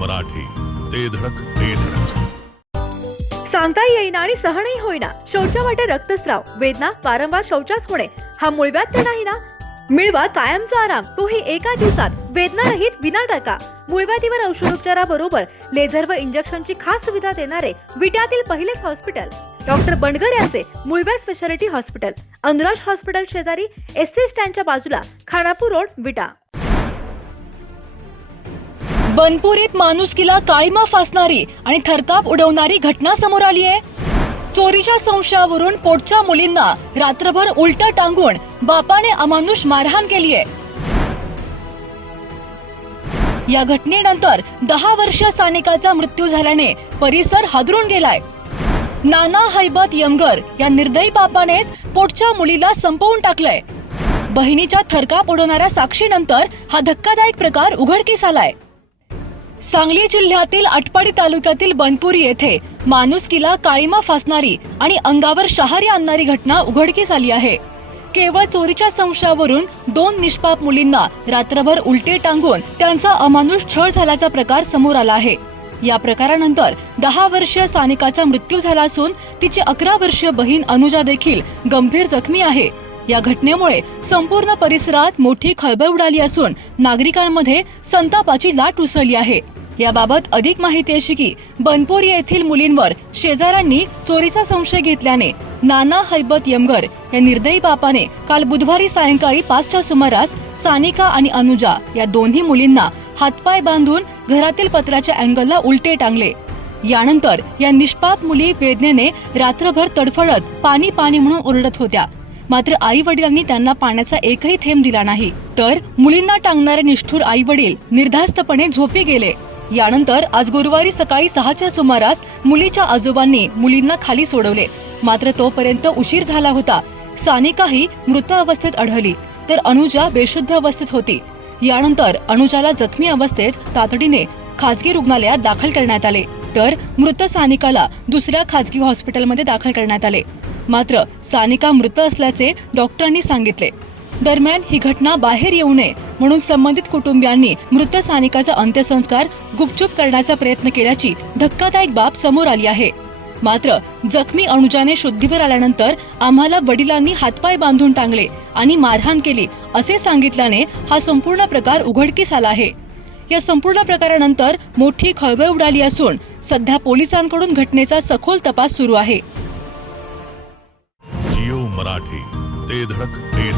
मराठी, ते धडक ते धडक. सांगता येईना आणि सहनही होईना शौचा वाटे रक्तस्राव, वेदना, वारंवार शौचास होणे हा मूळव्याध तर नाही ना? मिळवा कायमचा आराम, तोही एका दिवसात, वेदना रहित विना टाका. मूळव्याधीवर औषधोपचाराबरोबर लेझर व इंजेक्शनची खास सुविधा देणारे विट्यातील पहिलेच हॉस्पिटल डॉक्टर बंडगर यांचे मूळव्याध स्पेशालिटी हॉस्पिटल, अनुराज हॉस्पिटल शेजारी, एसटी स्टँडच्या बाजूला, खानापूर रोड, विटा. बनपुरीत माणुसकीला काळीमा फासणारी आणि थरकाप उडवणारी घटना समोर आली आहे. चोरीच्या संशयावरून पोटच्या मुलींना रात्रभर उलट टांगून बापाने अमानुष मारहाण केली आहे. या घटनेनंतर 10 वर्षीय सानिकाचा मृत्यू झाल्याने परिसर हादरून गेलाय. नाना हैबत यमगर या निर्दयी बापानेच पोटच्या मुलीला संपवून टाकलंय. बहिणीच्या थरकाप उडवणाऱ्या साक्षीनंतर हा धक्कादायक प्रकार उघडकीस आलाय. सांगली जिल्ह्यातील आटपाडी तालुक्यातील बनपुरी येथे माणुसकीला काळीमा फासणारी आणि अंगावर शहारी आणणारी घटना उघडकीस आली आहे. केवळ चोरीच्या संशयावरून 2 निष्पाप मुलींना रात्रभर उलटे टांगून त्यांचा अमानुष छळ झाल्याचा प्रकार समोर आला आहे. या प्रकारानंतर 10 वर्षीय सानिकाचा मृत्यू झाला असून तिची 11 वर्षीय बहीण अनुजा देखील गंभीर जखमी आहे. या घटनेमुळे संपूर्ण परिसरात मोठी खळबळ उडाली असून नागरिकांमध्ये संतापाची लाट उसळली आहे. याबाबत अधिक माहिती अशी की बनपुरी येथील मुलींवर शेजाऱ्यांनी चोरीचा संशय घेतल्याने नाना हैबत यमगर या निर्दयी बापाने काल बुधवारी सायंकाळी 5च्या सुमारास सानिका आणि अनुजा या दोन्ही मुलींना हातपाय बांधून घरातील पत्र्याच्या अँगलला उलटे टांगले. यानंतर या निष्पाप मुली वेदनेने रात्रभर तडफडत पाणी पाणी म्हणून ओरडत होत्या. मात्र आई वडिलांनी त्यांना पाण्याचा एकही थेंब दिला नाही. तर मुलींना टांगणारे निष्ठुर आई वडील निर्धास्तपणे झोपी गेले. यानंतर आज गुरुवारी सकाळी 6च्या सुमारास मुलीच्या आजोबांनी मुलींना खाली सोडवले. मात्र तोपर्यंत उशीर झाला होता. सानिकाही मृत अवस्थेत आढळली तर अनुजा बेशुद्ध अवस्थेत होती. यानंतर अनुजाला जखमी अवस्थेत तातडीने खासगी रुग्णालयात दाखल करण्यात आले तर मृत सानिकाला दुसऱ्या खासगी हॉस्पिटलमध्ये दाखल करण्यात आले. मात्र सानिका मृत असल्याचे डॉक्टरांनी सांगितले. दरम्यान ही घटना बाहेर येऊ नये म्हणून संबंधित कुटुंबियांनी मृत सानिकाचा अंत्यसंस्कार गुपचूप करण्याचा प्रयत्न केल्याची धक्कादायक बाब समोर आली आहे. मात्र जखमी अनुजाने शुद्धीवर आल्यानंतर आम्हाला वडिलांनी हातपाय बांधून टांगले आणि मारहाण केली असे सांगितल्याने हा संपूर्ण प्रकार उघडकीस आला आहे. या संपूर्ण प्रकारानंतर मोठी खळबळ उडाली असून सध्या पोलिसांकडून घटनेचा सखोल तपास सुरू आहे. जिओ मराठी, ते धडक ते